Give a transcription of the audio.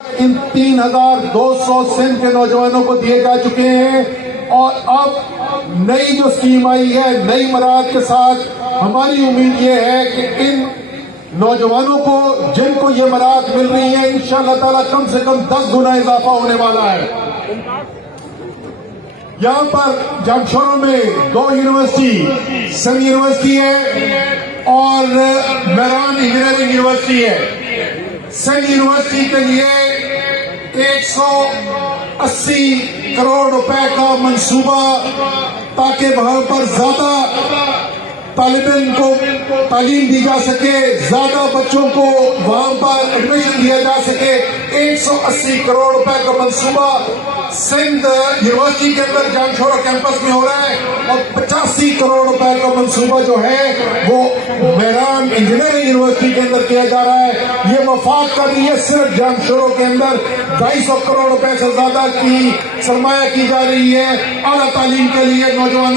ان 3200 سندھ کے نوجوانوں کو دیے جا چکے ہیں، اور اب نئی جو اسکیم آئی ہے نئی مراحت کے ساتھ ہماری امید یہ ہے کہ ان نوجوانوں کو جن کو یہ مراحت مل رہی ہے انشاءاللہ تعالی کم سے کم 10 گنا اضافہ ہونے والا ہے۔ یہاں پر جمشوروں میں 2 یونیورسٹی، سندھ یونیورسٹی ہے اور میران انجینئرنگ یونیورسٹی ہے۔ سندھ یونیورسٹی کے لیے 180 کروڑ روپے کا منصوبہ، تاکہ وہاں پر زیادہ طالب علم کو تعلیم دی جا سکے، زیادہ بچوں کو وہاں پر ایڈمیشن دیا جا سکے۔ 180 کروڑ روپے کا منصوبہ سندھ یونیورسٹی کے اندر جامشورہ کیمپس میں ہو رہا ہے، اور 85 کروڑ روپے کا منصوبہ جو ہے وہ میران انجینئرنگ یونیورسٹی کے اندر کیا جا رہا ہے۔ یہ وفاق کر رہی ہے صرف جامشورہ کے اندر 250 کروڑ روپے سے زیادہ کی سرمایہ کی جا رہی ہے اعلیٰ تعلیم کے لیے نوجوانوں